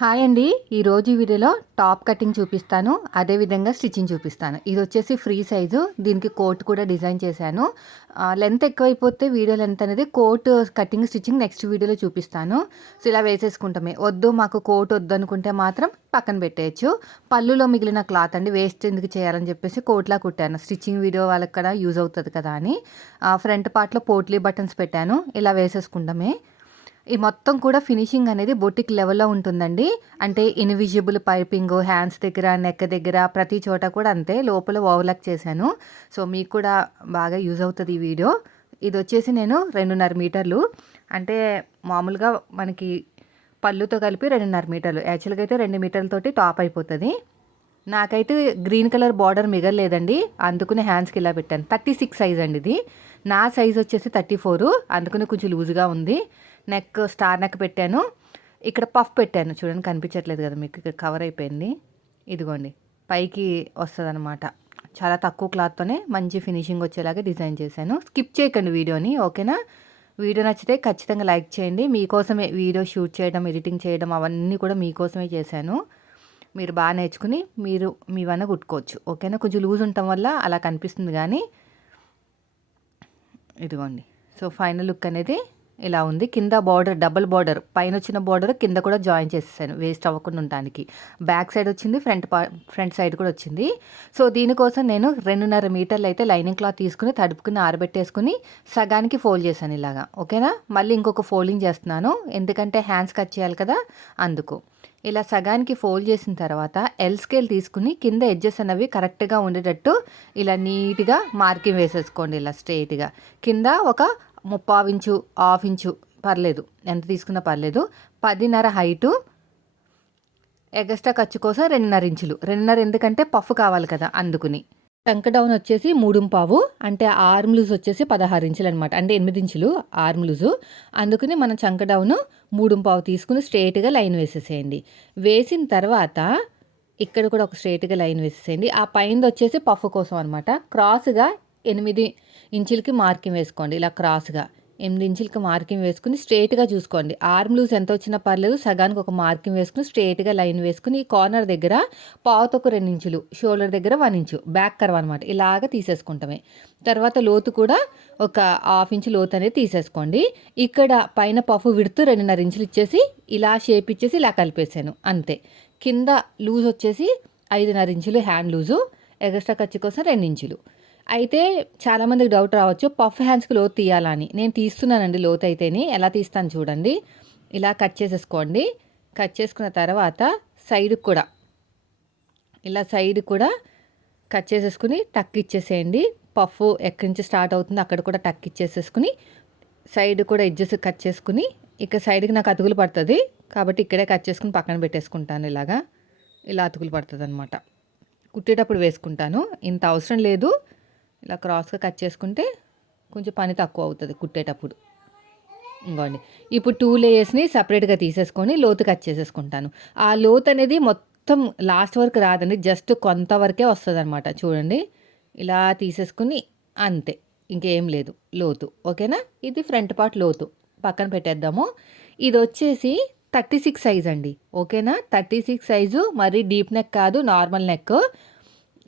Hi అండి. ఈరోజు ఈ వీడియోలో టాప్ కటింగ్ చూపిస్తాను. అదేవిధంగా స్టిచ్చింగ్ చూపిస్తాను. ఇది వచ్చేసి ఫ్రీ సైజు. దీనికి కోట్ కూడా డిజైన్ చేశాను. లెంత్ ఎక్కువైపోతే వీడియో లెంత్ అనేది కోట్ కటింగ్ స్టిచ్చింగ్ నెక్స్ట్ వీడియోలో చూపిస్తాను. సో ఇలా వేసేసుకుంటామే. వద్దు మాకు కోట్ వద్దు అనుకుంటే మాత్రం పక్కన పెట్టేయచ్చు. పళ్ళులో మిగిలిన క్లాత్ అండి. వేస్ట్ ఎందుకు చేయాలని చెప్పేసి కోట్లా కుట్టాను. స్టిచ్చింగ్ వీడియో వాళ్ళకి కూడా యూజ్ అవుతుంది కదా అని. ఫ్రంట్ పార్ట్లో పోట్లీ బటన్స్ పెట్టాను. ఇలా వేసేసుకుంటామే. ఈ మొత్తం కూడా ఫినిషింగ్ అనేది బొటిక్ లెవెల్లో ఉంటుందండి. అంటే ఇన్విజిబుల్ పైపింగ్ హ్యాండ్స్ దగ్గర నెక్ దగ్గర ప్రతి చోట కూడా అంతే. లోపల ఓవర్లాక్ చేశాను. సో మీకు కూడా బాగా యూజ్ అవుతుంది ఈ వీడియో ఇది వచ్చేసి నేను రెండున్నర మీటర్లు. అంటే మామూలుగా మనకి పళ్ళుతో కలిపి రెండున్నర మీటర్లు. యాక్చువల్గా అయితే రెండు మీటర్లతోటి టాప్ అయిపోతుంది. నాకైతే గ్రీన్ కలర్ బార్డర్ మిగలలేదండి. అందుకునే హ్యాండ్స్కి ఇలా పెట్టాను. థర్టీ సిక్స్ సైజ్ అండి ఇది. నా సైజ్ వచ్చేసి థర్టీ ఫోర్ అందుకని కొంచెం లూజ్గా ఉంది. నెక్ స్టార్ నెక్ పెట్టాను. ఇక్కడ పఫ్ పెట్టాను. చూడండి కనిపించట్లేదు కదా మీకు. ఇక్కడ కవర్ అయిపోయింది. ఇదిగోండి పైకి వస్తుంది అనమాట చాలా తక్కువ క్లాత్తోనే మంచి ఫినిషింగ్ వచ్చేలాగా డిజైన్ చేశాను. స్కిప్ చేయకండి వీడియోని ఓకేనా? వీడియో నచ్చితే ఖచ్చితంగా లైక్ చేయండి. మీకోసమే వీడియో షూట్ చేయడం ఎడిటింగ్ చేయడం అవన్నీ కూడా మీకోసమే చేశాను. మీరు బాగా నేర్చుకుని మీరు మీవన్న కుట్టుకోవచ్చు. ఓకేనా? కొంచెం లూజ్ ఉండటం వల్ల అలా కనిపిస్తుంది కానీ ఇదిగోండి. సో ఫైనల్ లుక్ అనేది ఇలా ఉంది. కింద బార్డర్ డబుల్ బార్డర్ పైన వచ్చిన బార్డర్ కింద కూడా జాయిన్ చేసేసాను వేస్ట్ అవ్వకుండా ఉండడానికి. బ్యాక్ సైడ్ వచ్చింది ఫ్రంట్ ఫ్రంట్ సైడ్ కూడా వచ్చింది. సో దీనికోసం నేను రెండున్నర మీటర్లు అయితే లైనింగ్ క్లాత్ తీసుకుని తడుపుకుని ఆరబెట్టేసుకుని సగానికి ఫోల్డ్ చేశాను ఇలాగా. ఓకేనా? మళ్ళీ ఇంకొక ఫోల్డింగ్ చేస్తున్నాను. ఎందుకంటే హ్యాండ్స్ కట్ చేయాలి కదా అందుకు. ఇలా సగానికి ఫోల్డ్ చేసిన తర్వాత ఎల్ స్కేల్ తీసుకుని కింద ఎడ్జెస్ అనేవి కరెక్ట్గా ఉండేటట్టు ఇలా నీట్గా మార్కింగ్ వేసేసుకోండి ఇలా స్ట్రైట్గా కింద ఒక ముప్పావించు హాఫ్ ఇంచు పర్లేదు. ఎంత తీసుకున్నా పర్లేదు. పదిన్నర హైటు ఎగస్ట్రా ఖర్చు కోసం రెండున్నర ఇంచులు. రెండున్నర ఎందుకంటే పఫ్ కావాలి కదా అందుకుని. టంక్ డౌన్ వచ్చేసి మూడు పావు అంటే ఆర్మ్ లూజ్ వచ్చేసి పదహారు ఇంచులు అనమాట అంటే ఎనిమిది ఇంచులు ఆర్మ్ లూజు. అందుకని మనం చంక డౌన్ మూడు పావు తీసుకుని స్ట్రేట్గా లైన్ వేసేసేయండి. వేసిన తర్వాత ఇక్కడ కూడా ఒక స్ట్రేట్గా లైన్ వేసేసేయండి. ఆ పైన వచ్చేసి పఫ్ కోసం అనమాట క్రాస్గా ఎనిమిది ఇంచులకి మార్కింగ్ వేసుకోండి ఇలా క్రాస్గా. ఎనిమిది ఇంచులకి మార్కింగ్ వేసుకుని స్ట్రేట్గా చూసుకోండి. ఆర్మ్ లూజ్ ఎంత వచ్చినా పర్లేదు సగానికి ఒక మార్కింగ్ వేసుకుని స్ట్రేట్గా లైన్ వేసుకుని ఈ కార్నర్ దగ్గర పావుతొక రెండు ఇంచులు షోల్డర్ దగ్గర వన్ ఇంచు బ్యాక్ కర్వ్ అనమాట ఇలాగ తీసేసుకుంటామే. తర్వాత లోతు కూడా ఒక హాఫ్ ఇంచు లోతు అనేది తీసేసుకోండి. ఇక్కడ పైన పఫ్ విడుతూ రెండున్నర ఇంచులు ఇచ్చేసి ఇలా షేప్ ఇచ్చేసి ఇలా కలిపేసాను. అంతే. కింద లూజ్ వచ్చేసి ఐదున్నర ఇంచులు హ్యాండ్ లూజు ఎగస్ట్రా ఖర్చు కోసం రెండు ఇంచులు. అయితే చాలామందికి డౌట్ రావచ్చు పఫ్ హ్యాండ్స్కి లోతు తీయాలని. నేను తీస్తున్నానండి లోతు అయితేని ఎలా తీస్తాను చూడండి. ఇలా కట్ చేసేసుకోండి. కట్ చేసుకున్న తర్వాత సైడ్కి కూడా ఇలా సైడ్ కూడా కట్ చేసేసుకుని టక్ ఇచ్చేసేయండి. పఫ్ ఎక్కడి నుంచి స్టార్ట్ అవుతుందో అక్కడ కూడా టక్ ఇచ్చేసేసుకుని సైడ్ కూడా ఎడ్జెస్ కట్ చేసుకుని ఇక సైడ్కి నాకు అతుకులు పడుతుంది. కాబట్టి ఇక్కడే కట్ చేసుకుని పక్కన పెట్టేసుకుంటాను ఇలాగా. ఇలా అతుకులు పడుతుంది అనమాట కుట్టేటప్పుడు వేసుకుంటాను. ఇంత అవసరం లేదు. ఇలా క్రాస్గా కట్ చేసుకుంటే కొంచెం పని తక్కువ అవుతుంది కుట్టేటప్పుడు. ఇంకోండి ఇప్పుడు టూ లేయర్స్ని సపరేట్గా తీసేసుకొని లోతు కట్ చేసేసుకుంటాను. ఆ లోతు అనేది మొత్తం లాస్ట్ వరకు రాదండి జస్ట్ కొంతవరకే వస్తుంది అనమాట చూడండి. ఇలా తీసేసుకుని అంతే ఇంకేం లేదు లోతు. ఓకేనా? ఇది ఫ్రంట్ పార్ట్ లోతు. పక్కన పెట్టేద్దాము. ఇది వచ్చేసి థర్టీ సిక్స్ సైజ్ అండి. ఓకేనా? థర్టీ సిక్స్ సైజు మరి డీప్ నెక్ కాదు నార్మల్ నెక్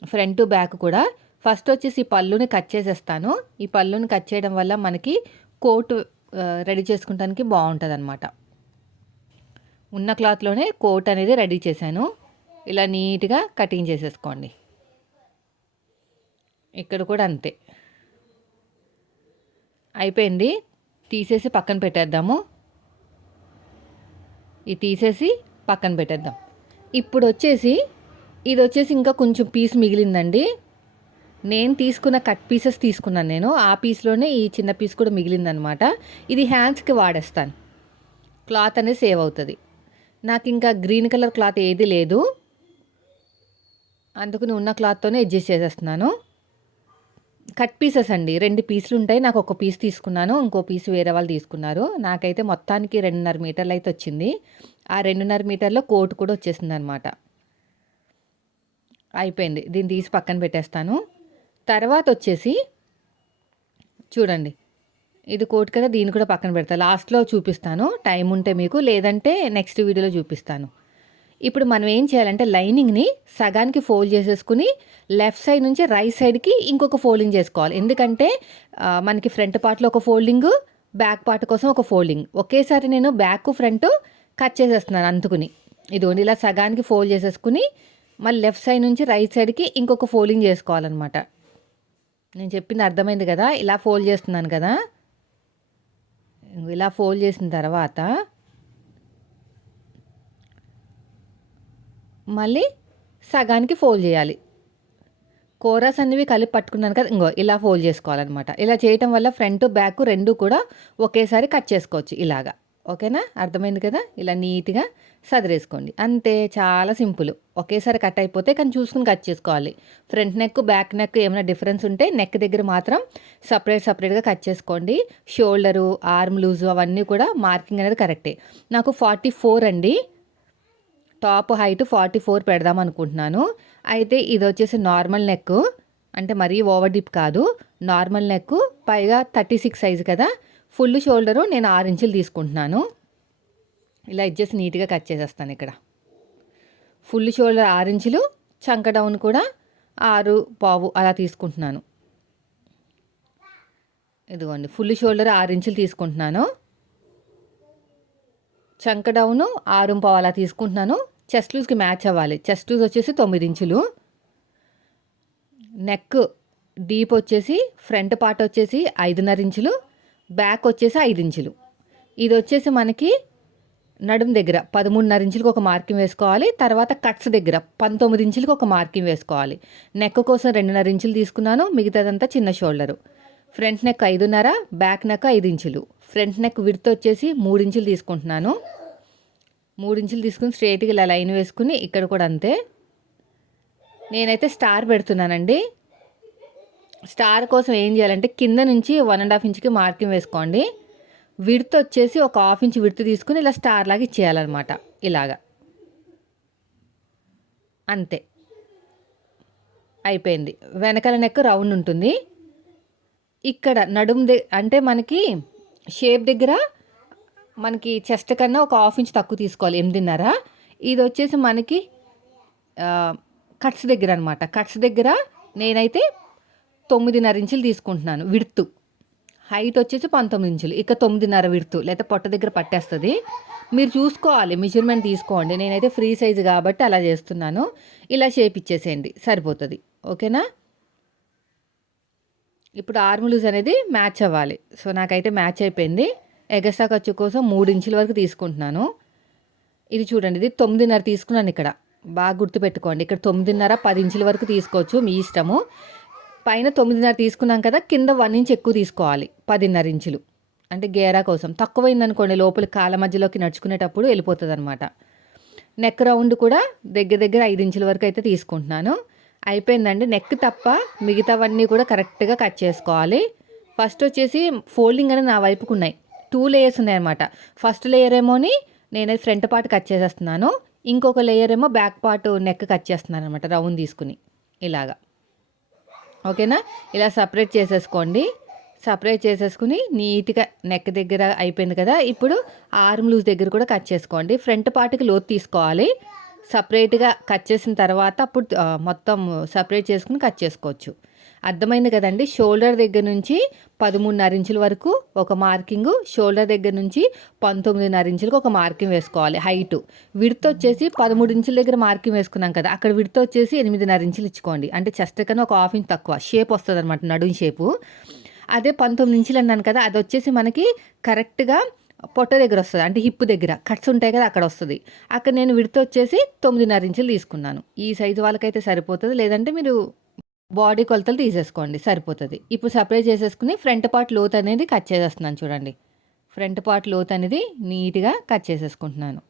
ఫ్రంట్ బ్యాక్ కూడా. ఫస్ట్ వచ్చేసి ఈ పళ్ళుని కట్ చేసేస్తాను. ఈ పళ్ళుని కట్ చేయడం వల్ల మనకి కోటు రెడీ చేసుకుంటానికి బాగుంటుంది అనమాట ఉన్న క్లాత్లోనే కోట్ అనేది రెడీ చేశాను. ఇలా నీట్గా కటింగ్ చేసేసుకోండి. ఇక్కడ కూడా అంతే. అయిపోయింది. తీసేసి పక్కన పెట్టేద్దాము. ఇది తీసేసి పక్కన పెట్టేద్దాం. ఇప్పుడు వచ్చేసి ఇది వచ్చేసి ఇంకా కొంచెం పీస్ మిగిలిందండి. నేను తీసుకున్న కట్ పీసెస్ తీసుకున్నాను నేను. ఆ పీస్లోనే ఈ చిన్న పీస్ కూడా మిగిలిందనమాట. ఇది హ్యాండ్స్కి వాడేస్తాను. క్లాత్ అనేది సేవ్ అవుతుంది. నాకు ఇంకా గ్రీన్ కలర్ క్లాత్ ఏది లేదు. అందుకని ఉన్న క్లాత్తోనే అడ్జస్ట్ చేసేస్తున్నాను. కట్ పీసెస్ అండి. రెండు పీసులు ఉంటాయి. నాకు ఒక పీస్ తీసుకున్నాను. ఇంకో పీస్ వేరే వాళ్ళు తీసుకున్నారు. నాకైతే మొత్తానికి రెండున్నర మీటర్లు అయితే వచ్చింది. ఆ రెండున్నర మీటర్లో కోట్ కూడా వచ్చేసింది అనమాట అయిపోయింది. దీన్ని తీసి పక్కన పెట్టేస్తాను. తర్వాత వచ్చేసి చూడండి. ఇది కోట్ కదా దీన్ని కూడా పక్కన పెడతా. లాస్ట్లో చూపిస్తాను. టైం ఉంటే మీకు లేదంటే నెక్స్ట్ వీడియోలో చూపిస్తాను. ఇప్పుడు మనం ఏం చేయాలంటే లైనింగ్ని సగానికి ఫోల్డ్ చేసేసుకుని లెఫ్ట్ సైడ్ నుంచి రైట్ సైడ్కి ఇంకొక ఫోల్డింగ్ చేసుకోవాలి. ఎందుకంటే మనకి ఫ్రంట్ పార్ట్లో ఒక ఫోల్డింగ్ బ్యాక్ పార్ట్ కోసం ఒక ఫోల్డింగ్ ఒకేసారి నేను బ్యాక్ ఫ్రంట్ కట్ చేసేస్తున్నాను అందుకుని. ఇదిగోండి ఇలా సగానికి ఫోల్డ్ చేసేసుకుని మళ్ళీ లెఫ్ట్ సైడ్ నుంచి రైట్ సైడ్కి ఇంకొక ఫోల్డింగ్ చేసుకోవాలన్నమాట. నేను చెప్పింది అర్థమైంది కదా ఇలా ఫోల్డ్ చేస్తున్నాను కదా. ఇలా ఫోల్డ్ చేసిన తర్వాత మళ్ళీ సగానికి ఫోల్డ్ చేయాలి. కోరస్ అనేవి కలిపి పట్టుకున్నాను కదా ఇంకో ఇలా ఫోల్డ్ చేసుకోవాలన్నమాట. ఇలా చేయటం వల్ల ఫ్రంట్ బ్యాక్ రెండు కూడా ఒకేసారి కట్ చేసుకోవచ్చు ఇలాగా. ఓకేనా? అర్థమైంది కదా? ఇలా నీట్గా సదిరేసుకోండి. అంతే చాలా సింపుల్. ఒకేసారి కట్ అయిపోతే కానీ చూసుకుని కట్ చేసుకోవాలి. ఫ్రంట్ నెక్ బ్యాక్ నెక్ ఏమైనా డిఫరెన్స్ ఉంటే నెక్ దగ్గర మాత్రం సపరేట్ సపరేట్గా కట్ చేసుకోండి. షోల్డరు ఆర్మ్ లూజు అవన్నీ కూడా మార్కింగ్ అనేది కరెక్టే. నాకు ఫార్టీ ఫోర్ అండి. టాప్ హైట్ ఫార్టీ ఫోర్ పెడదాం అనుకుంటున్నాను. అయితే ఇది వచ్చేసి నార్మల్ నెక్. అంటే మరీ ఓవర్ డిప్ కాదు. Normal neck. పైగా థర్టీ సిక్స్ సైజ్ కదా. ఫుల్ షోల్డరు నేను ఆరు ఇంచులు తీసుకుంటున్నాను. ఇలా ఇచ్చేసి నీట్గా కట్ చేసేస్తాను ఇక్కడ. ఫుల్ షోల్డర్ ఆరు ఇంచులు చంక డౌన్ కూడా ఆరు పావు అలా తీసుకుంటున్నాను. ఇదిగోండి ఫుల్ షోల్డర్ ఆరు ఇంచులు తీసుకుంటున్నాను. చంక డౌను ఆరు పావు అలా తీసుకుంటున్నాను. చెస్ట్ లూజ్కి మ్యాచ్ అవ్వాలి. చెస్ట్ లూజ్ వచ్చేసి తొమ్మిది ఇంచులు. నెక్ డీప్ వచ్చేసి ఫ్రంట్ పార్ట్ వచ్చేసి ఐదున్నర ఇంచులు. బ్యాక్ వచ్చేసి ఐదు ఇంచులు. ఇది వచ్చేసి మనకి నడుం దగ్గర పదమూడున్నర ఇంచులకు ఒక మార్కింగ్ వేసుకోవాలి. తర్వాత కట్స్ దగ్గర పంతొమ్మిది ఇంచులకు ఒక మార్కింగ్ వేసుకోవాలి. నెక్ కోసం రెండున్నర ఇంచులు తీసుకున్నాను. మిగతాదంతా చిన్న షోల్డరు. ఫ్రంట్ నెక్ ఐదున్నర బ్యాక్ నెక్ ఐదు ఇంచులు. ఫ్రంట్ నెక్ విడత వచ్చేసి మూడు ఇంచులు తీసుకుంటున్నాను. మూడు ఇంచులు తీసుకుని స్ట్రైట్గా ఇలా లైన్ వేసుకుని ఇక్కడ కూడా అంతే. నేనైతే స్టార్ పెడుతున్నానండి. స్టార్ కోసం ఏం చేయాలంటే కింద నుంచి వన్ అండ్ హాఫ్ ఇంచ్కి మార్కింగ్ వేసుకోండి. విడత వచ్చేసి ఒక హాఫ్ ఇంచ్ విడత తీసుకుని ఇలా స్టార్ లాగా ఇచ్చేయాలన్నమాట. ఇలాగా. అంతే. అయిపోయింది. వెనకాల నెక్ రౌండ్ ఉంటుంది. ఇక్కడ నడుము ద అంటే మనకి షేప్ దగ్గర మనకి చెస్ట్ కన్నా ఒక హాఫ్ ఇంచ్ తక్కువ తీసుకోవాలి ఎనిమిదిన్నర. ఇది వచ్చేసి మనకి కట్స్ దగ్గర అనమాట కట్స్ దగ్గర నేనైతే తొమ్మిదిన్నర ఇంచులు తీసుకుంటున్నాను విడుతు. హైట్ వచ్చేసి పంతొమ్మిది ఇంచులు. ఇక తొమ్మిదిన్నర విడుతు. లేదా పొట్ట దగ్గర పట్టేస్తుంది. మీరు చూసుకోవాలి మెజర్మెంట్ తీసుకోండి. నేనైతే ఫ్రీ సైజు కాబట్టి అలా చేస్తున్నాను. ఇలా షేప్ ఇచ్చేసేయండి. సరిపోతుంది. ఓకేనా? ఇప్పుడు ఆర్మ్ లూజ్ అనేది మ్యాచ్ అవ్వాలి. సో నాకైతే మ్యాచ్ అయిపోయింది. ఎగస్ట్రా ఖర్చు కోసం మూడు ఇంచుల వరకు తీసుకుంటున్నాను. ఇది చూడండి ఇది తొమ్మిదిన్నర తీసుకున్నాను ఇక్కడ. బాగా గుర్తుపెట్టుకోండి. ఇక్కడ తొమ్మిదిన్నర పది ఇంచుల వరకు తీసుకోవచ్చు మీ ఇష్టము. పైన తొమ్మిదిన్నర తీసుకున్నాం కదా కింద వన్ ఇంచ్ ఎక్కువ తీసుకోవాలి పదిన్నర ఇంచులు. అంటే గేరా కోసం. తక్కువైందనుకోండి లోపల కాళ్ళ మధ్యలోకి నడుచుకునేటప్పుడు వెళ్ళిపోతుంది అనమాట నెక్ రౌండ్ కూడా దగ్గర దగ్గర ఐదు ఇంచుల వరకు అయితే తీసుకుంటున్నాను. అయిపోయిందండి నెక్ తప్ప మిగతావన్నీ కూడా కరెక్ట్గా కట్ చేసుకోవాలి. ఫస్ట్ వచ్చేసి ఫోల్డింగ్ అనేది నా వైపుకు ఉన్నాయి. టూ లేయర్స్ ఉన్నాయన్నమాట. ఫస్ట్ లేయర్ ఏమోని నేను ఫ్రంట్ పార్ట్ కట్ చేసేస్తున్నాను. ఇంకొక లేయర్ ఏమో బ్యాక్ పార్ట్ నెక్ కట్ చేస్తున్నాను అనమాట రౌండ్ తీసుకుని. ఇలాగా. ఓకేనా? ఇలా సపరేట్ చేసేసుకోండి. సపరేట్ చేసేసుకుని నీట్గా నెక్ దగ్గర అయిపోయింది కదా ఇప్పుడు ఆర్మ్ లూజ్ దగ్గర కూడా కట్ చేసుకోండి. ఫ్రంట్ పార్ట్కి లోతు తీసుకోవాలి. సపరేట్గా కట్ చేసిన తర్వాత అప్పుడు మొత్తం సపరేట్ చేసుకుని కట్ చేసుకోవచ్చు. అర్థమైంది కదండి. షోల్డర్ దగ్గర నుంచి పదమూడున్నర ఇంచుల వరకు ఒక మార్కింగ్ షోల్డర్ దగ్గర నుంచి పంతొమ్మిదిన్నర ఇంచులకు ఒక మార్కింగ్ వేసుకోవాలి హైట్. విడత వచ్చేసి పదమూడు ఇంచుల దగ్గర మార్కింగ్ వేసుకున్నాం కదా అక్కడ విడత వచ్చేసి ఎనిమిదిన్నర ఇంచులు ఇచ్చుకోండి. అంటే చెస్ట్ కన్నా ఒక హాఫ్ ఇంచ్ తక్కువ షేప్ వస్తుంది అనమాట నడుం షేపు. అదే పంతొమ్మిది ఇంచులు అన్నాను కదా అది వచ్చేసి మనకి కరెక్ట్గా పొట్ట దగ్గర వస్తుంది అంటే హిప్ దగ్గర. కట్స్ ఉంటాయి కదా అక్కడ వస్తుంది. అక్కడ నేను విడత వచ్చేసి తొమ్మిదిన్నర ఇంచులు తీసుకున్నాను. ఈ సైజు వాళ్ళకైతే సరిపోతుంది లేదంటే మీరు బాడీ కొలతలు తీసేసుకోండి సరిపోతుంది. ఇప్పుడు సపరేట్ చేసేసుకుని ఫ్రంట్ పార్ట్ లోత్ అనేది కట్ చేసేస్తున్నాను చూడండి. ఫ్రంట్ పార్ట్ లోత్ అనేది నీట్గా కట్ చేసేసుకుంటున్నాను.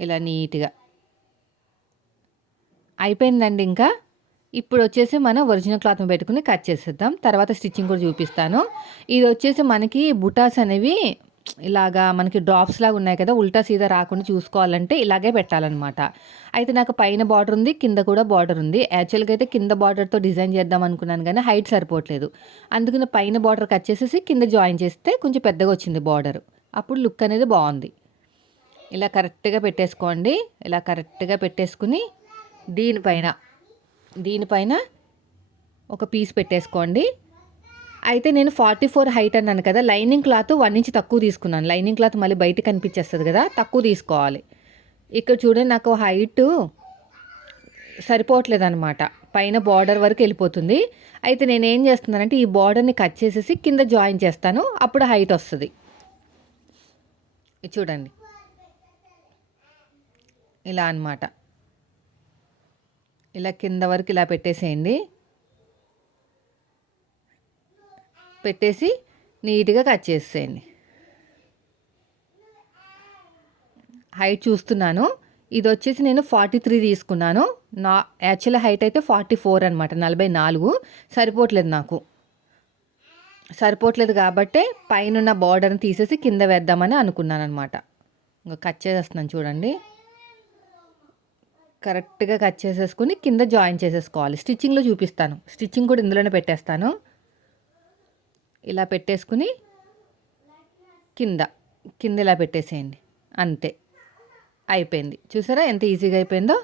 ఇలా నీట్గా. అయిపోయిందండి ఇంకా. ఇప్పుడు వచ్చేసి మనం ఒరిజినల్ క్లాత్ని పెట్టుకుని కట్ చేసేద్దాం. తర్వాత స్టిచ్చింగ్ కూడా చూపిస్తాను. ఇది వచ్చేసి మనకి బుటాస్ అనేవి ఇలాగా మనకి డ్రాప్స్ లాగా ఉన్నాయి కదా ఉల్టా సీదా రాకుండా చూసుకోవాలంటే ఇలాగే పెట్టాలన్నమాట. అయితే నాకు పైన బార్డర్ ఉంది కింద కూడా బార్డర్ ఉంది. యాక్చువల్గా అయితే కింద బార్డర్తో డిజైన్ చేద్దాం అనుకున్నాను కానీ హైట్ సరిపోవట్లేదు. అందుకని పైన బార్డర్ కట్ చేసేసి కింద జాయిన్ చేస్తే కొంచెం పెద్దగా వచ్చింది బార్డర్ అప్పుడు లుక్ అనేది బాగుంది. ఇలా కరెక్ట్గా పెట్టేసుకోండి. ఇలా కరెక్ట్గా పెట్టేసుకుని దీనిపైన దీనిపైన ఒక పీస్ పెట్టేసుకోండి. అయితే నేను ఫార్టీ ఫోర్ హైట్ అన్నాను కదా లైనింగ్ క్లాత్ వన్ ఇంచ్ తక్కువ తీసుకున్నాను. లైనింగ్ క్లాత్ మళ్ళీ బయట కనిపించేస్తుంది కదా తక్కువ తీసుకోవాలి. ఇక్కడ చూడండి నాకు హైట్ సరిపోవట్లేదు అనమాట పైన బార్డర్ వరకు వెళ్ళిపోతుంది. అయితే నేను ఏం చేస్తున్నానంటే ఈ బార్డర్ని కట్ చేసేసి కింద జాయిన్ చేస్తాను. అప్పుడు హైట్ వస్తుంది. చూడండి. ఇలా అనమాట ఇలా కింద వరకు ఇలా పెట్టేసేయండి. పెట్టేసి నీట్గా కట్ చేసేయండి. హైట్ చూస్తున్నాను. ఇది వచ్చేసి నేను ఫార్టీ త్రీ తీసుకున్నాను. నా యాక్చువల్ హైట్ అయితే ఫార్టీ ఫోర్ అనమాట నలభై నాలుగు. సరిపోవట్లేదు నాకు. సరిపోవట్లేదు కాబట్టే పైన బార్డర్ని తీసేసి కింద వేద్దామని అనుకున్నాను అనమాట ఇంకా కట్ చేసేస్తున్నాను చూడండి. కరెక్ట్గా కట్ చేసేసుకుని కింద జాయిన్ చేసేసుకోవాలి. స్టిచ్చింగ్లో చూపిస్తాను. స్టిచ్చింగ్ కూడా ఇందులోనే పెట్టేస్తాను. ఇలా పెట్టేసుకుని కింద కింద ఇలా పెట్టేసేయండి. అంతే. అయిపోయింది. చూసారా ఎంత ఈజీగా అయిపోయిందో?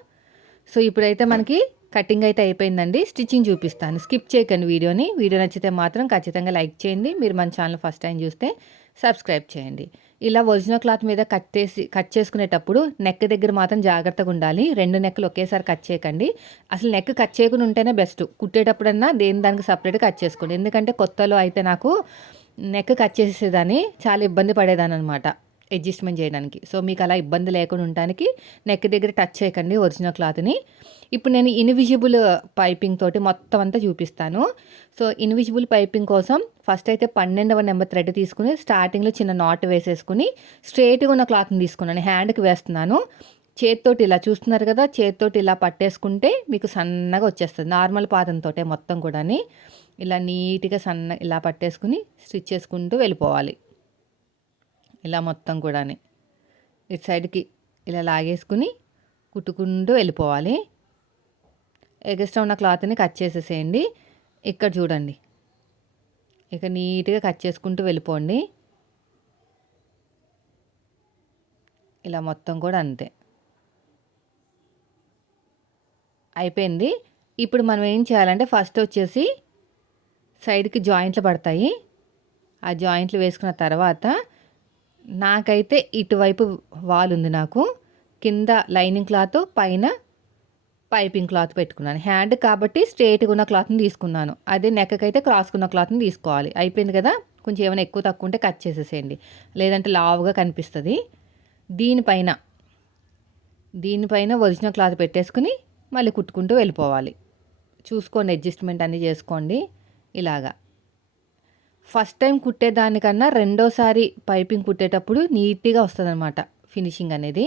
సో ఇప్పుడైతే మనకి కటింగ్ అయితే అయిపోయిందండి. స్టిచ్చింగ్ చూపిస్తాను. స్కిప్ చేయకండి వీడియోని. వీడియో నచ్చితే మాత్రం ఖచ్చితంగా లైక్ చేయండి. మీరు మన ఛానల్ ఫస్ట్ టైం చూస్తే సబ్స్క్రైబ్ చేయండి. ఇలా ఒరిజినల్ క్లాత్ మీద కట్ చేసి కట్ చేసుకునేటప్పుడు నెక్ దగ్గర మాత్రం జాగ్రత్తగా ఉండాలి. రెండు నెక్కలు ఒకేసారి కట్ చేయకండి. అసలు నెక్ కట్ చేయకుండా ఉంటేనే బెస్ట్. కుట్టేటప్పుడన్నా దేని దానికి సపరేట్గా కట్ చేసుకోండి. ఎందుకంటే కొత్తలో అయితే నాకు నెక్ కట్ చేసేదాన్ని చాలా ఇబ్బంది పడేదాని అనమాట అడ్జస్ట్మెంట్ చేయడానికి. సో మీకు అలా ఇబ్బంది లేకుండా ఉండడానికి నెక్ దగ్గర టచ్ చేయకండి ఒరిజినల్ క్లాత్ని. ఇప్పుడు నేను ఇన్విజిబుల్ పైపింగ్ తోటి మొత్తం అంతా చూపిస్తాను. సో ఇన్విజిబుల్ పైపింగ్ కోసం ఫస్ట్ అయితే పన్నెండవ నెంబర్ థ్రెడ్ తీసుకుని స్టార్టింగ్లో చిన్న నాట్ వేసేసుకుని స్ట్రేట్గా ఉన్న క్లాత్ని తీసుకున్నాను. హ్యాండ్కి వేస్తున్నాను. చేతితోటి ఇలా చూస్తున్నారు కదా చేతితోటి ఇలా పట్టేసుకుంటే మీకు సన్నగా వచ్చేస్తుంది. నార్మల్ పాదంతో మొత్తం కూడా ఇలా నీట్గా సన్న ఇలా పట్టేసుకుని స్టిచ్ చేసుకుంటూ వెళ్ళిపోవాలి. ఇలా మొత్తం కూడా ఇటు సైడ్కి ఇలా లాగేసుకుని కుట్టుకుంటూ వెళ్ళిపోవాలి. ఎగస్ట్రా ఉన్న క్లాత్ని కట్ చేసేసేయండి. ఇక్కడ చూడండి. ఇక నీట్గా కట్ చేసుకుంటూ వెళ్ళిపోండి. ఇలా మొత్తం కూడా అంతే. అయిపోయింది. ఇప్పుడు మనం ఏం చేయాలంటే ఫస్ట్ వచ్చేసి సైడ్కి జాయింట్లు పడతాయి. ఆ జాయింట్లు వేసుకున్న తర్వాత నాకైతే ఇటువైపు వాల్ ఉంది నాకు. కింద లైనింగ్ క్లాత్ పైన పైపింగ్ క్లాత్ పెట్టుకున్నాను. హ్యాండ్ కాబట్టి స్ట్రేట్గా ఉన్న క్లాత్ని తీసుకున్నాను. అదే నెక్కకైతే అయితే క్రాస్కున్న క్లాత్ని తీసుకోవాలి. అయిపోయింది కదా? కొంచెం ఏమైనా ఎక్కువ తక్కువ ఉంటే కట్ చేసేసేయండి. లేదంటే లావుగా కనిపిస్తుంది. దీనిపైన దీనిపైన ఒరిజినల్ క్లాత్ పెట్టేసుకుని మళ్ళీ కుట్టుకుంటూ వెళ్ళిపోవాలి. చూసుకోండి అడ్జస్ట్మెంట్ అన్నీ చేసుకోండి. ఇలాగా. ఫస్ట్ టైం కుట్టేదానికన్నా రెండోసారి పైపింగ్ కుట్టేటప్పుడు నీట్గా వస్తుంది అనమాట ఫినిషింగ్ అనేది.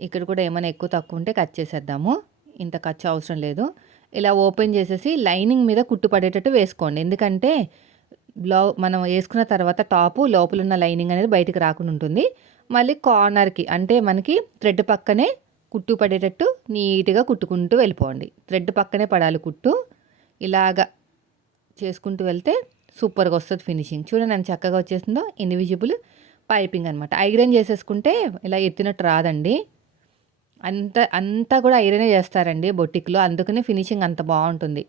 ఇక్కడ కూడా ఏమైనా ఎక్కువ తక్కువ ఉంటే కట్ చేసేద్దాము. ఇంత ఖర్చు అవసరం లేదు. ఇలా ఓపెన్ చేసేసి లైనింగ్ మీద కుట్టు పడేటట్టు వేసుకోండి. ఎందుకంటే బ్లౌ మనం వేసుకున్న తర్వాత టాపు లోపల ఉన్న లైనింగ్ అనేది బయటికి రాకుండా ఉంటుంది. మళ్ళీ కార్నర్కి అంటే మనకి థ్రెడ్ పక్కనే కుట్టు పడేటట్టు నీట్గా కుట్టుకుంటూ వెళ్ళిపోండి. థ్రెడ్ పక్కనే పడాలి కుట్టు. ఇలాగా చేసుకుంటూ వెళ్తే సూపర్గా వస్తుంది ఫినిషింగ్. చూడండి నేను చక్కగా వచ్చేసిందో ఇన్విజిబుల్ పైపింగ్ అనమాట ఐరన్ చేసేసుకుంటే ఇలా ఎత్తినట్టు రాదండి. అంత అంతా కూడా ఐరనే చేస్తారండి బొట్టిక్లో అందుకనే ఫినిషింగ్ అంత బాగుంటుంది.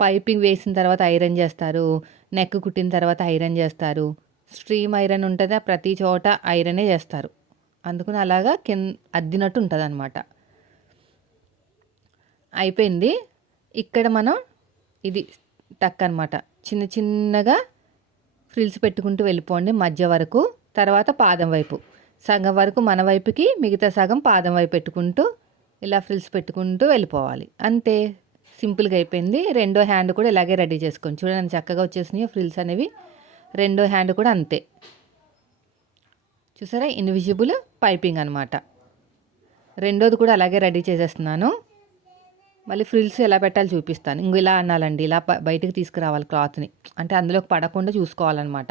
పైపింగ్ వేసిన తర్వాత ఐరన్ చేస్తారు. నెక్ కుట్టిన తర్వాత ఐరన్ చేస్తారు. స్ట్రీమ్ ఐరన్ ఉంటుంది ప్రతి చోట ఐరనే చేస్తారు. అందుకని అలాగా కింద అద్దినట్టు ఉంటుంది అనమాట అయిపోయింది. ఇక్కడ మనం ఇది టక్ అనమాట చిన్న చిన్నగా ఫ్రిల్స్ పెట్టుకుంటూ వెళ్ళిపోండి మధ్య వరకు తర్వాత పాదం వైపు. సగం వరకు మన వైపుకి మిగతా సగం పాదం వైపు పెట్టుకుంటూ ఇలా ఫ్రిల్స్ పెట్టుకుంటూ వెళ్ళిపోవాలి. అంతే. సింపుల్గా అయిపోయింది. రెండో హ్యాండ్ కూడా ఇలాగే రెడీ చేసుకోండి. చూడండి చక్కగా వచ్చేసినాయి ఫ్రిల్స్ అనేవి. రెండో హ్యాండ్ కూడా అంతే. చూసారా? ఇన్విజిబుల్ పైపింగ్ అనమాట రెండోది కూడా అలాగే రెడీ చేసేస్తున్నాను. మళ్ళీ ఫ్రిల్స్ ఎలా పెట్టాలి చూపిస్తాను. ఇంక ఇలా అనాలండి ఇలా బయటకు తీసుకురావాలి క్లాత్ని. అంటే అందులోకి పడకుండా చూసుకోవాలన్నమాట.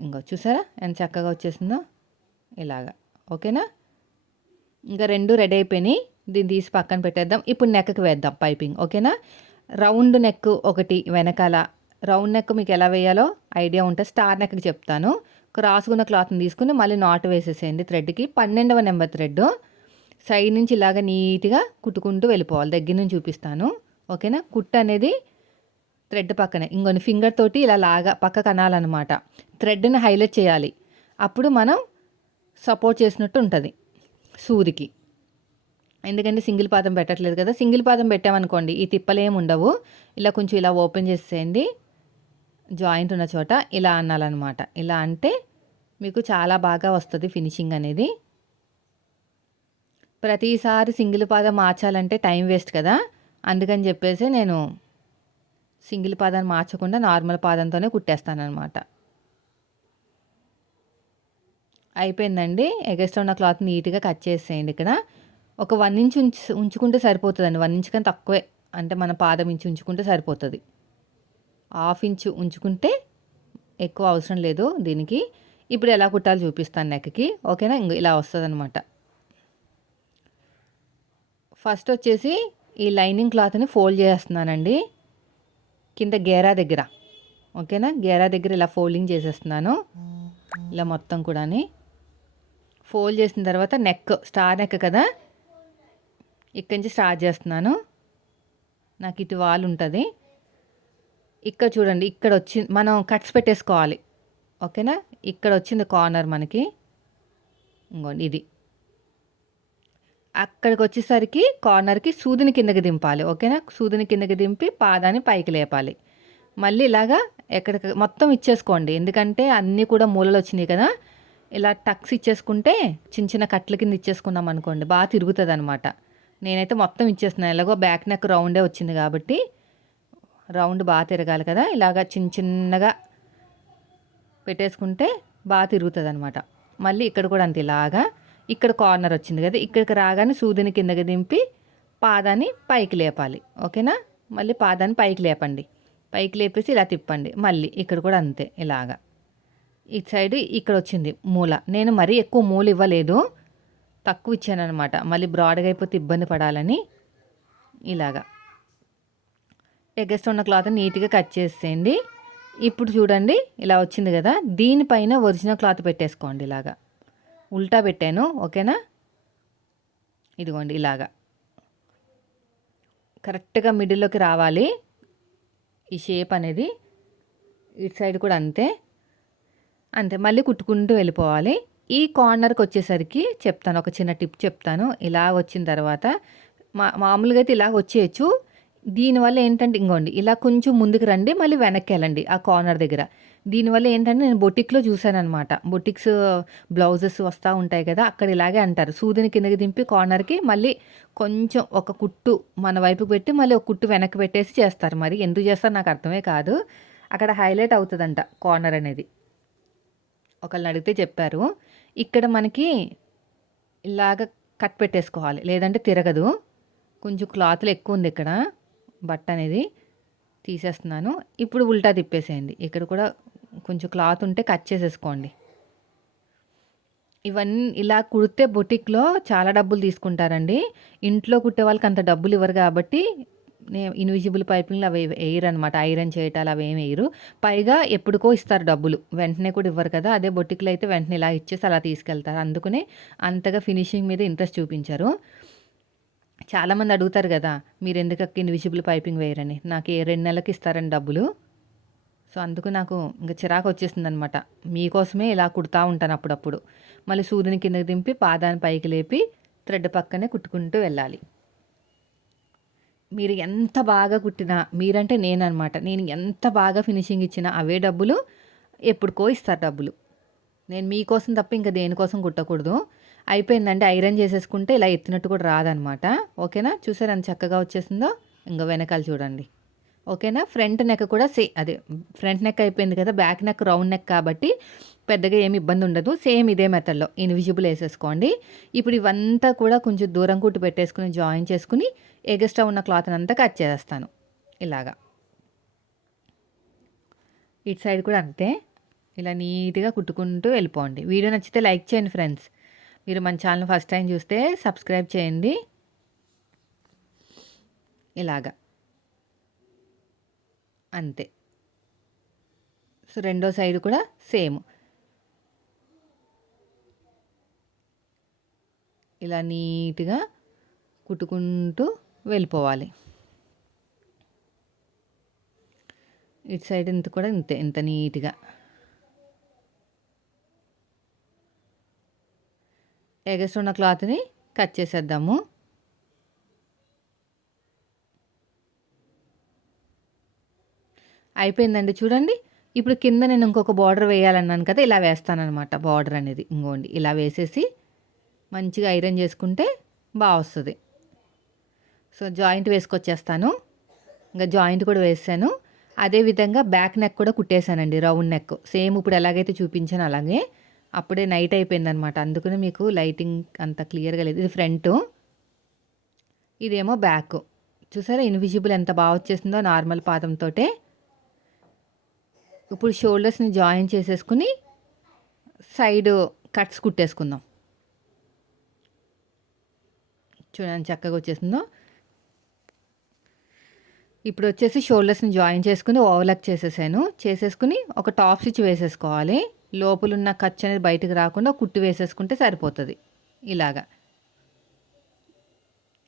ఇంకో చూసారా? ఎంత చక్కగా వచ్చేసిందో? ఇలాగా. ఓకేనా? ఇంకా రెండు రెడీ అయిపోయినాయి. దీన్ని తీసి పక్కన పెట్టేద్దాం. ఇప్పుడు నెక్కకి వేద్దాం పైపింగ్. ఓకేనా? రౌండ్ నెక్ ఒకటి వెనకాల. రౌండ్ నెక్ మీకు ఎలా వేయాలో ఐడియా ఉంటే స్టార్ నెక్కి చెప్తాను. క్రాస్గా క్లాత్ని తీసుకుని మళ్ళీ నాట్ వేసేసేయండి థ్రెడ్కి. పన్నెండవ నెంబర్ థ్రెడ్ సైడ్ నుంచి ఇలాగ నీట్గా కుట్టుకుంటూ వెళ్ళిపోవాలి. దగ్గర నుంచి చూపిస్తాను. ఓకేనా? కుట్టు అనేది థ్రెడ్ పక్కనే. ఇంకొన్ని ఫింగర్ తోటి ఇలా లాగా పక్క కనాలన్నమాట థ్రెడ్ని హైలైట్ చేయాలి. అప్పుడు మనం సపోర్ట్ చేసినట్టు ఉంటుంది సూదికి. ఎందుకంటే సింగిల్ పాదం పెట్టట్లేదు కదా. సింగిల్ పాదం పెట్టామనుకోండి ఈ తిప్పలేం ఉండవు. ఇలా కొంచెం ఇలా ఓపెన్ చేసేయండి. జాయింట్ ఉన్న చోట ఇలా అనాలన్నమాట. ఇలా అంటే మీకు చాలా బాగా వస్తుంది ఫినిషింగ్ అనేది. ప్రతిసారి సింగిల్ పాదం మార్చాలంటే టైం వేస్ట్ కదా. అందుకని చెప్పేసి నేను సింగిల్ పాదాన్ని మార్చకుండా నార్మల్ పాదంతోనే కుట్టేస్తానమాట అయిపోయిందండి. ఎగస్ట్రా ఉన్న క్లాత్ నీట్గా కట్ చేసేయండి ఇక్కడ. ఒక వన్ ఇంచ్ ఉంచు ఉంచుకుంటే సరిపోతుందండి. వన్ ఇంచ్ కానీ తక్కువే. అంటే మన పాదం ఇంచు ఉంచుకుంటే సరిపోతుంది. హాఫ్ ఇంచు ఉంచుకుంటే ఎక్కువ అవసరం లేదు దీనికి. ఇప్పుడు ఎలా కుట్టాలో చూపిస్తాను నెక్కి. ఓకేనా? ఇలా వస్తుంది అనమాట ఫస్ట్ వచ్చేసి ఈ లైనింగ్ క్లాత్ని ఫోల్డ్ చేస్తున్నానండి. కింద గేరా దగ్గర. ఓకేనా? గేరా దగ్గర ఇలా ఫోల్డింగ్ చేసేస్తున్నాను. ఇలా మొత్తం కూడా ఫోల్డ్ చేసిన తర్వాత నెక్ స్టార్ నెక్ కదా? ఇక్కడి నుంచి స్టార్ట్ చేస్తున్నాను. నాకు ఇటు వాల్ ఉంటుంది. ఇక్కడ చూడండి ఇక్కడ వచ్చి మనం కట్స్ పెట్టేసుకోవాలి. ఓకేనా? ఇక్కడ వచ్చింది కార్నర్ మనకి. ఇంకోండి ఇది. అక్కడికి వచ్చేసరికి కార్నర్కి సూదిని కిందకి దింపాలి ఓకేనా? సూదిని కిందకి దింపి పాదాన్ని పైకి లేపాలి. మళ్ళీ ఇలాగా ఎక్కడికి మొత్తం ఇచ్చేసుకోండి. ఎందుకంటే అన్నీ కూడా మూలలు వచ్చినాయి కదా. ఇలా టక్స్ ఇచ్చేసుకుంటే చిన్న చిన్న కట్ల కింద ఇచ్చేసుకున్నాం అనుకోండి బాగా తిరుగుతుంది అనమాట నేనైతే మొత్తం ఇచ్చేస్తున్నాను ఎలాగో బ్యాక్ నెక్ రౌండే వచ్చింది కాబట్టి రౌండ్ బాగా తిరగాలి కదా. ఇలాగ చిన్న చిన్నగా పెట్టేసుకుంటే బాగా తిరుగుతుంది అనమాట మళ్ళీ ఇక్కడ కూడా అంతే ఇలాగా ఇక్కడ కార్నర్ వచ్చింది కదా ఇక్కడికి రాగానే సూదిని కిందకి దింపి పాదాన్ని పైకి లేపాలి. ఓకేనా? మళ్ళీ పాదాన్ని పైకి లేపండి. పైకి లేపేసి ఇలా తిప్పండి. మళ్ళీ ఇక్కడ కూడా అంతే ఇలాగా. ఈ సైడ్ ఇక్కడ వచ్చింది మూల. నేను మరీ ఎక్కువ మూల ఇవ్వలేదు. తక్కువ ఇచ్చాను అనమాట మళ్ళీ బ్రాడ్గా అయిపోతే ఇబ్బంది పడాలని. ఇలాగా. ఎగ్గస్ట్ ఉన్న క్లాత్ నీట్గా కట్ చేసేయండి. ఇప్పుడు చూడండి ఇలా వచ్చింది కదా దీనిపైన ఒరిజినల్ క్లాత్ పెట్టేసుకోండి ఇలాగా. ఉల్టా పెట్టాను ఓకేనా? ఇదిగోండి ఇలాగా. కరెక్ట్గా మిడిల్లోకి రావాలి. ఈ షేప్ అనేది ఇటు సైడ్ కూడా అంతే. అంతే మళ్ళీ కుట్టుకుంటూ వెళ్ళిపోవాలి. ఈ కార్నర్కి వచ్చేసరికి చెప్తాను ఒక చిన్న టిప్ చెప్తాను. ఇలా వచ్చిన తర్వాత మా మామూలుగా అయితే ఇలా వచ్చేయచ్చు. దీనివల్ల ఏంటంటే ఇంకోండి ఇలా కొంచెం ముందుకు రండి మళ్ళీ వెనక్కి వెళ్ళండి ఆ కార్నర్ దగ్గర. దీనివల్ల ఏంటంటే నేను బొటిక్లో చూశానమాట బొటిక్స్ బ్లౌజెస్ వస్తూ ఉంటాయి కదా అక్కడ ఇలాగే అంటారు. సూదిని కిందకి దింపి కార్నర్కి మళ్ళీ కొంచెం ఒక కుట్టు మన వైపు పెట్టి మళ్ళీ ఒక కుట్టు వెనక్కి పెట్టేసి చేస్తారు. మరి ఎందుకు చేస్తారు నాకు అర్థమే కాదు. అక్కడ హైలైట్ అవుతుందంట కార్నర్ అనేది. ఒకళ్ళని అడిగితే చెప్పారు. ఇక్కడ మనకి ఇలాగ కట్ పెట్టేసుకోవాలి. లేదంటే తిరగదు. కొంచెం క్లాత్లు ఎక్కువ ఉంది ఇక్కడ. బట్ట అనేది తీసేస్తున్నాను. ఇప్పుడు ఉల్టా తిప్పేసేయండి. ఇక్కడ కూడా కొంచెం క్లాత్ ఉంటే కట్ చేసేసుకోండి. ఇవన్నీ ఇలా కుడితే బొటిక్లో చాలా డబ్బులు తీసుకుంటారండి. ఇంట్లో కుట్టే వాళ్ళకి అంత డబ్బులు ఇవ్వరు కాబట్టి ఇన్విజిబుల్ పైపింగ్లు అవి వేయరు అనమాట ఐరన్ చేయటాలు అవి ఏమి వేయరు. పైగా ఎప్పుడుకో ఇస్తారు డబ్బులు. వెంటనే కూడా ఇవ్వరు కదా. అదే బొటిక్లో అయితే వెంటనే ఇలా ఇచ్చేసి అలా తీసుకెళ్తారు. అందుకనే అంతగా ఫినిషింగ్ మీద ఇంట్రెస్ట్ చూపించారు. చాలామంది అడుగుతారు కదా మీరు ఎందుకు ఇన్విజిబుల్ పైపింగ్ వేయరని? నాకు ఏ రెండు నెలలకి ఇస్తారని డబ్బులు. సో అందుకు నాకు ఇంకా చిరాకు వచ్చేసింది అనమాట మీకోసమే ఇలా కుడతా ఉంటాను అప్పుడప్పుడు. మళ్ళీ సూదిని కిందకి దింపి పాదాన్ని పైకి లేపి థ్రెడ్ పక్కనే కుట్టుకుంటూ వెళ్ళాలి. మీరు ఎంత బాగా కుట్టినా మీరంటే నేను అనమాట నేను ఎంత బాగా ఫినిషింగ్ ఇచ్చినా అవే డబ్బులు ఎప్పుడుకో ఇస్తారు డబ్బులు. నేను మీకోసం తప్ప ఇంకా దేనికోసం కుట్టకూడదు. అయిపోయిందంటే ఐరన్ చేసేసుకుంటే ఇలా ఎత్తినట్టు కూడా రాదనమాట. ఓకేనా? చూసారు ఎంత చక్కగా వచ్చేసిందో? ఇంకా వెనకాల చూడండి. ఓకేనా? ఫ్రంట్ నెక్ కూడా సే అదే ఫ్రంట్ నెక్ అయిపోయింది కదా బ్యాక్ నెక్ రౌండ్ నెక్ కాబట్టి పెద్దగా ఏమి ఇబ్బంది ఉండదు. సేమ్ ఇదే మెథడ్లో ఇన్విజిబుల్ వేసేసుకోండి. ఇప్పుడు ఇవంతా కూడా కొంచెం దూరం కుట్టి పెట్టేసుకుని జాయిన్ చేసుకుని ఎగస్ట్రా ఉన్న క్లాత్ అంతా కట్ చేస్తాను ఇలాగా. ఇటు సైడ్ కూడా అంతే. ఇలా నీట్గా కుట్టుకుంటూ వెళ్ళిపోండి. వీడియో నచ్చితే లైక్ చేయండి ఫ్రెండ్స్. మీరు మన ఛానల్ ఫస్ట్ టైం చూస్తే సబ్స్క్రైబ్ చేయండి. ఇలాగా. అంతే. సో రెండో సైడ్ కూడా సేమ్. ఇలా నీట్గా కుట్టుకుంటూ వెళ్ళిపోవాలి. ఇటు సైడ్ ఇంత కూడా ఇంతే ఇంత నీట్గా. ఎగస్ట్ ఉన్న క్లాత్ని కట్ చేసేద్దాము. అయిపోయిందండి. చూడండి. ఇప్పుడు కింద నేను ఇంకొక బార్డర్ వేయాలన్నాను కదా ఇలా వేస్తానమాట బార్డర్ అనేది. ఇంకోండి ఇలా వేసేసి మంచిగా ఐరన్ చేసుకుంటే బాగా వస్తుంది. సో జాయింట్ వేసుకొచ్చేస్తాను. ఇంకా జాయింట్ కూడా వేసాను. అదేవిధంగా బ్యాక్ నెక్ కూడా కుట్టేశానండి రౌండ్ నెక్ సేమ్ ఇప్పుడు ఎలాగైతే చూపించాను అలాగే అప్పుడే నైట్ అయిపోయిందనమాట అందుకని మీకు లైటింగ్ అంత క్లియర్గా లేదు. ఇది ఫ్రంట్ ఇదేమో బ్యాక్ చూసారా ఇన్విజిబుల్ ఎంత బాగా వచ్చేసిందో నార్మల్ పాదంతో ఇప్పుడు షోల్డర్స్ని జాయిన్ చేసేసుకుని సైడ్ కట్స్ కుట్టేసుకుందాం. చూడండి చక్కగా వచ్చేసిందో. ఇప్పుడు వచ్చేసి షోల్డర్స్ని జాయిన్ చేసుకుని ఓవర్లక్ చేసేసాను. చేసేసుకుని ఒక టాప్ స్టిచ్ వేసేసుకోవాలి. లోపలున్న ఖర్చు అనేది బయటకు రాకుండా కుట్టు వేసేసుకుంటే సరిపోతుంది. ఇలాగా.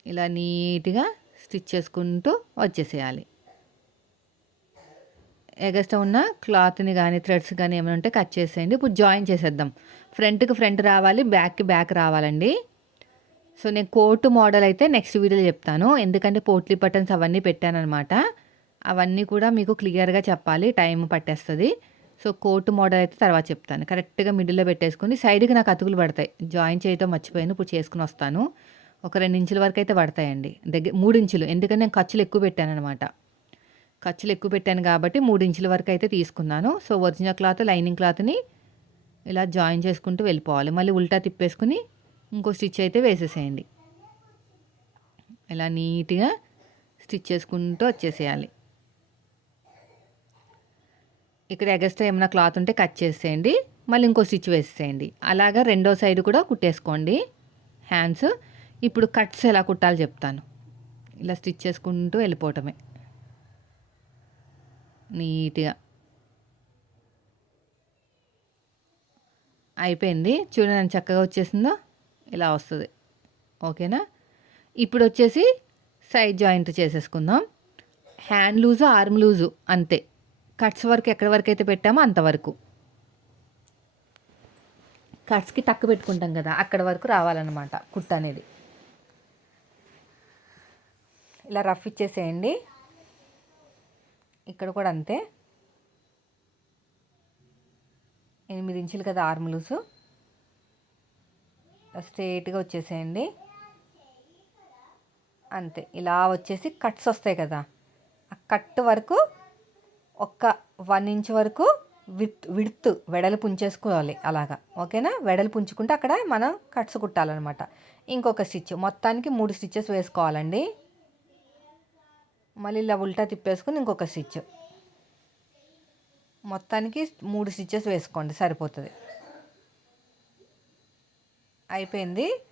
ఇలా నీట్గా స్టిచ్ చేసుకుంటూ వచ్చేసేయాలి. ఎగస్ట్రా ఉన్న క్లాత్ని కానీ థ్రెడ్స్ కానీ ఏమైనా ఉంటే కట్ చేసేయండి. ఇప్పుడు జాయిన్ చేసేద్దాం. ఫ్రంట్కి ఫ్రంట్ రావాలి బ్యాక్కి బ్యాక్ రావాలండి. సో నేను కోటు మోడల్ అయితే నెక్స్ట్ వీడియోలో చెప్తాను. ఎందుకంటే పోట్లీ బటన్స్ అవన్నీ పెట్టానమాట అవన్నీ కూడా మీకు క్లియర్గా చెప్పాలి. టైం పట్టేస్తుంది. సో కోటు మోడల్ అయితే తర్వాత చెప్తాను. కరెక్ట్గా మిడిల్లో పెట్టేసుకుని సైడ్కి నాకు అతుకులు పడతాయి. జాయిన్ చేయటం మర్చిపోయాను. ఇప్పుడు చేసుకుని వస్తాను. ఒక రెండు ఇంచుల వరకు అయితే పడతాయండి. దగ్గర మూడు ఇంచులు ఎందుకంటే నేను ఖర్చులు ఎక్కువ పెట్టాను అనమాట ఖర్చులు ఎక్కువ పెట్టాను కాబట్టి మూడు ఇంచుల వరకు అయితే తీసుకున్నాను. సో ఒరిజినల్ క్లాత్ లైనింగ్ క్లాత్ని ఇలా జాయిన్ చేసుకుంటూ వెళ్ళిపోవాలి. మళ్ళీ ఉల్టా తిప్పేసుకుని ఇంకో స్టిచ్ అయితే వేసేసేయండి. ఇలా నీట్గా స్టిచ్ చేసుకుంటూ వచ్చేసేయాలి. ఇక్కడ ఎగస్ట్రా ఏమైనా క్లాత్ ఉంటే కట్ చేసేయండి. మళ్ళీ ఇంకో స్టిచ్ వేసేయండి అలాగా రెండో సైడ్ కూడా కుట్టేసుకోండి. హ్యాండ్స్. ఇప్పుడు కట్స్ ఎలా కుట్టాలో చెప్తాను. ఇలా స్టిచ్ చేసుకుంటూ వెళ్ళిపోవటమే. నీట్గా. అయిపోయింది. చూడండి చక్కగా వచ్చేసిందో. ఇలా వస్తుంది. ఓకేనా? ఇప్పుడు వచ్చేసి సైడ్ జాయింట్ చేసేసుకుందాం. హ్యాండ్ లూజు ఆర్మ్ లూజు అంతే. కట్స్ వరకు ఎక్కడి వరకు అయితే పెట్టామో అంతవరకు కట్స్కి టక్కు పెట్టుకుంటాం కదా అక్కడ వరకు రావాలన్నమాట కుర్తా అనేది. ఇలా రఫ్ ఇచ్చేసేయండి. ఇక్కడ కూడా అంతే. ఎనిమిది ఇంచులు కదా ఆర్మ్ స్ట్రేట్గా వచ్చేసేయండి. అంతే. ఇలా వచ్చేసి కట్స్ వస్తాయి కదా. ఆ కట్ వరకు ఒక్క వన్ ఇంచ్ వరకు విత్ విడ్త్ వెడలు ఉంచేసుకోవాలి అలాగా. ఓకేనా? వెడలు ఉంచుకుంటే అక్కడ మనం కట్స్ కుట్టాలన్నమాట. ఇంకొక స్టిచ్. మొత్తానికి మూడు స్టిచ్చెస్ వేసుకోవాలండి. మళ్ళీ ఇలా ఉల్టా తిప్పేసుకుని ఇంకొక స్టిచ్. మొత్తానికి మూడు స్టిచ్చెస్ వేసుకోండి సరిపోతుంది. అయిపోయింది.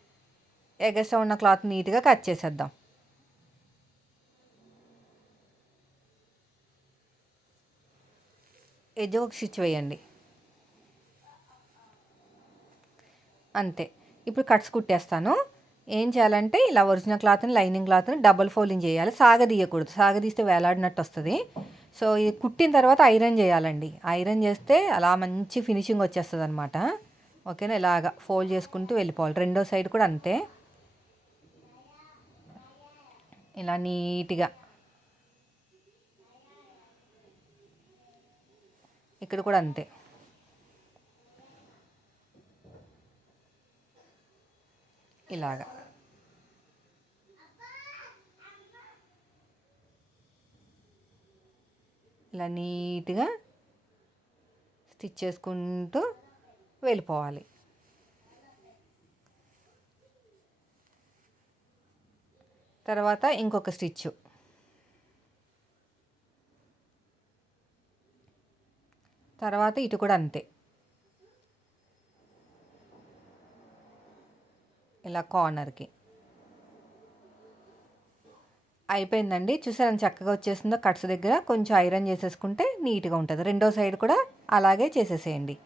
ఎగస్ట్రా ఉన్న క్లాత్ నీట్గా కట్ చేసేద్దాం. ఎజ్ ఒక స్టిచ్ వేయండి. అంతే. ఇప్పుడు కట్స్ కుట్టేస్తాను. ఏం చేయాలంటే ఇలా ఒరిజినల్ క్లాత్ని లైనింగ్ క్లాత్ని డబుల్ ఫోల్డింగ్ చేయాలి. సాగదీయకూడదు. సాగదీస్తే వేలాడినట్టు వస్తుంది. సో ఇది కుట్టిన తర్వాత ఐరన్ చేయాలండి. ఐరన్ చేస్తే అలా మంచి ఫినిషింగ్ వచ్చేస్తుంది అనమాట ఓకేనా? ఇలాగా ఫోల్డ్ చేసుకుంటూ వెళ్ళిపోవాలి. రెండో సైడ్ కూడా అంతే. ఇలా నీట్గా. ఇక్కడ కూడా అంతే. ఇలాగా. ఇలా నీట్గా స్టిచ్ చేసుకుంటూ వెళ్ళిపోవాలి. తర్వాత ఇంకొక స్టిచ్ తర్వాత ఇటు కూడా అంతే. ఇలా కార్నర్కి. అయిపోయిందండి. చూసారని చక్కగా వచ్చేసిందో కట్స్ దగ్గర. కొంచెం ఐరన్ చేసేసుకుంటే నీట్గా ఉంటుంది. రెండో సైడ్ కూడా అలాగే చేసేసేయండి.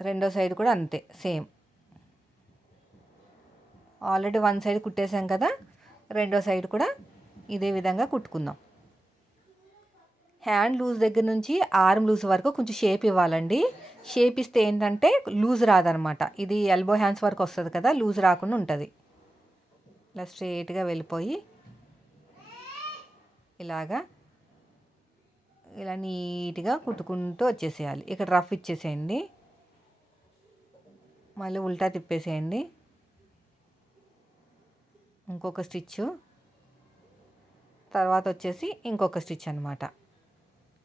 రెండో సైడ్ కూడా అంతే సేమ్. ఆల్రెడీ వన్ సైడ్ కుట్టేసాం కదా రెండో సైడ్ కూడా ఇదే విధంగా కుట్టుకుందాం. హ్యాండ్ లూజ్ దగ్గర నుంచి ఆర్మ్ లూజ్ వరకు కొంచెం షేప్ ఇవ్వాలండి. షేప్ ఇస్తే ఏంటంటే లూజ్ రాదనమాట. ఇది ఎల్బో హ్యాండ్స్ వరకు వస్తుంది కదా లూజ్ రాకుండా ఉంటుంది. ఇలా స్ట్రేట్గా వెళ్ళిపోయి ఇలాగా ఇలా నీట్గా కుట్టుకుంటూ వచ్చేసేయాలి. ఇక్కడ రఫ్ ఇచ్చేసేయండి. మళ్ళీ ఉల్టా తిప్పేసేయండి. ఇంకొక స్టిచ్ తర్వాత వచ్చేసి ఇంకొక స్టిచ్ అనమాట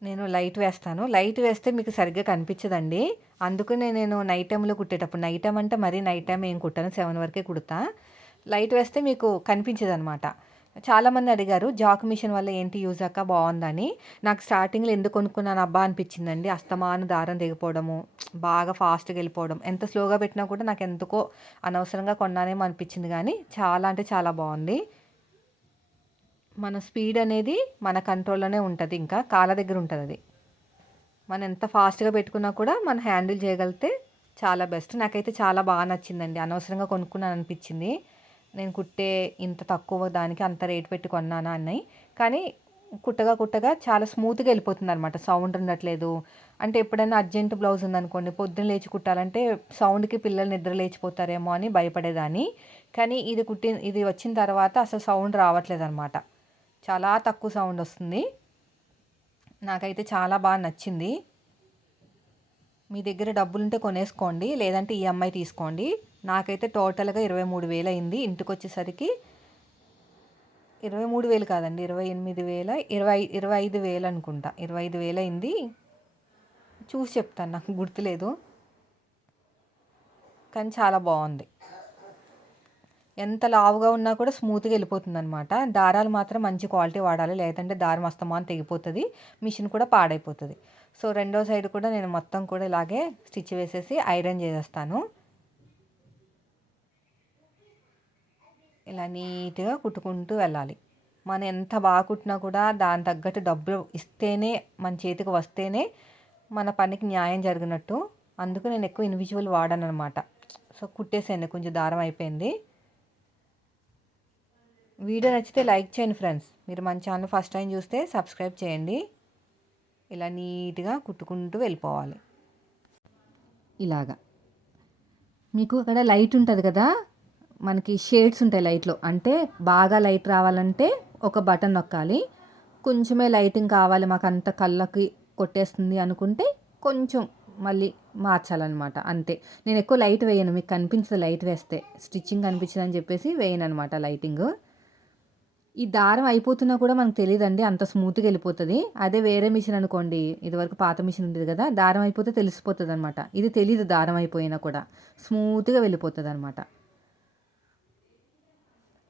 నేను లైట్ వేస్తాను. లైట్ వేస్తే మీకు సరిగ్గా కనిపించదండి. అందుకనే నేను నైట్ టైంలో కుట్టేటప్పుడు నైట్ టైం అంటే మరీ నైట్ టైం ఏం కుట్టాను సెవెన్ వరకే కుడతా. లైట్ వేస్తే మీకు కనిపించదనమాట చాలామంది అడిగారు జాక్ మిషన్ వల్ల ఏంటి యూజ్ అక్క? బాగుందని. నాకు స్టార్టింగ్లో ఎందుకు కొనుక్కున్నాను అబ్బా అనిపించిందండి. అస్తమాన దారం దిగిపోవడము బాగా ఫాస్ట్గా వెళ్ళిపోవడం. ఎంత స్లోగా పెట్టినా కూడా నాకు ఎందుకో అనవసరంగా కొన్నానేమో అనిపించింది కానీ చాలా అంటే చాలా బాగుంది. మన స్పీడ్ అనేది మన కంట్రోల్లోనే ఉంటుంది ఇంకా కాళ్ళ దగ్గర ఉంటుంది అది. మనం ఎంత ఫాస్ట్గా పెట్టుకున్నా కూడా మనం హ్యాండిల్ చేయగలిగితే చాలా బెస్ట్. నాకైతే చాలా బాగా నచ్చిందండి. అనవసరంగా కొనుక్కున్నాను అనిపించింది. నేను కుట్టే ఇంత తక్కువ దానికి అంత రేట్ పెట్టి కొన్నానా అన్నాయి కానీ కుట్టగా కుట్టగా చాలా స్మూత్గా వెళ్ళిపోతుంది అనమాట సౌండ్ ఉండట్లేదు. అంటే ఎప్పుడైనా అర్జెంట్ బ్లౌజ్ ఉందనుకోండి పొద్దున్న లేచి కుట్టాలంటే సౌండ్కి పిల్లలు నిద్ర లేచిపోతారేమో అని భయపడేదాన్ని. కానీ ఇది కుట్టి ఇది వచ్చిన తర్వాత అసలు సౌండ్ రావట్లేదు అనమాట చాలా తక్కువ సౌండ్ వస్తుంది. నాకైతే చాలా బాగా నచ్చింది. మీ దగ్గర డబ్బులుంటే కొనేసుకోండి లేదంటే ఈఎంఐ తీసుకోండి. నాకైతే టోటల్గా ఇరవై మూడు వేలు అయింది ఇంటికి వచ్చేసరికి ఇరవై మూడు వేలు కాదండి ఇరవై ఎనిమిది వేల ఇరవై ఇరవై ఐదు వేలు అనుకుంటా. ఇరవై ఐదు వేలు అయింది. చూసి చెప్తాను నాకు గుర్తులేదు. కానీ చాలా బాగుంది. ఎంత లావుగా ఉన్నా కూడా స్మూత్గా వెళ్ళిపోతుంది అనమాట దారాలు మాత్రం మంచి క్వాలిటీ వాడాలి. లేదంటే దారం అస్తమాన్ తెగిపోతుంది. మిషన్ కూడా పాడైపోతుంది. సో రెండో సైడ్ కూడా నేను మొత్తం కూడా ఇలాగే స్టిచ్ వేసేసి ఐరన్ చేసేస్తాను. ఇలా నీట్గా కుట్టుకుంటూ వెళ్ళాలి. మనం ఎంత బాగా కుట్టినా కూడా దాని తగ్గట్టు డబ్బులు ఇస్తేనే మన చేతికి వస్తేనే మన పనికి న్యాయం జరిగినట్టు. అందుకు నేను ఎక్కువ ఇండివిజువల్ వాడాను అనమాట సో కుట్టేసాను కొంచెం దారం అయిపోయింది. వీడియో నచ్చితే లైక్ చేయండి ఫ్రెండ్స్. మీరు మన ఛానల్ ఫస్ట్ టైం చూస్తే సబ్స్క్రైబ్ చేయండి. ఇలా నీట్గా కుట్టుకుంటూ వెళ్ళిపోవాలి. ఇలాగా. మీకు అక్కడ లైట్ ఉంటుంది కదా? మనకి షేడ్స్ ఉంటాయి లైట్లో. అంటే బాగా లైట్ రావాలంటే ఒక బటన్ నొక్కాలి. కొంచెమే లైటింగ్ కావాలి మాకు అంత కళ్ళకి కొట్టేస్తుంది అనుకుంటే కొంచెం మళ్ళీ మార్చాలన్నమాట. అంతే. నేను ఎక్కువ లైట్ వేయను. మీకు కనిపించదు లైట్ వేస్తే. స్టిచ్చింగ్ కనిపించదని చెప్పేసి వేయను అనమాట లైటింగ్. ఈ దారం అయిపోతున్నా కూడా మనకు తెలియదండి అంత స్మూత్గా వెళ్ళిపోతుంది. అదే వేరే మిషన్ అనుకోండి ఇదివరకు పాత మిషన్ ఉంది కదా దారం అయిపోతే తెలిసిపోతుంది అనమాట ఇది తెలియదు దారం అయిపోయినా కూడా. స్మూత్గా వెళ్ళిపోతుంది అనమాట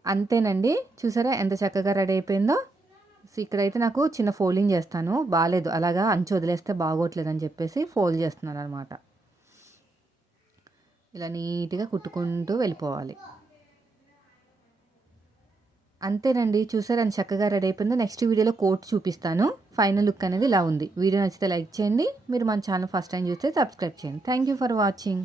అంతేనండి. చూసారా ఎంత చక్కగా రెడీ అయిపోయిందో? సో ఇక్కడైతే నాకు చిన్న ఫోల్డింగ్ చేస్తాను. బాగాలేదు అలాగా అంచు వదిలేస్తే బాగోట్లేదు అని చెప్పేసి ఫోల్డ్ చేస్తున్నాను అనమాట ఇలా నీట్గా కుట్టుకుంటూ వెళ్ళిపోవాలి. అంతేనండి. చూసారు అని చక్కగా రెడీ అయిపోయిందో. నెక్స్ట్ వీడియోలో కోట్ చూపిస్తాను. ఫైనల్ లుక్ అనేది ఇలా ఉంది. వీడియో నచ్చితే లైక్ చేయండి. మీరు మన ఛానల్ ఫస్ట్ టైం చూస్తే సబ్స్క్రైబ్ చేయండి. Thank you for watching.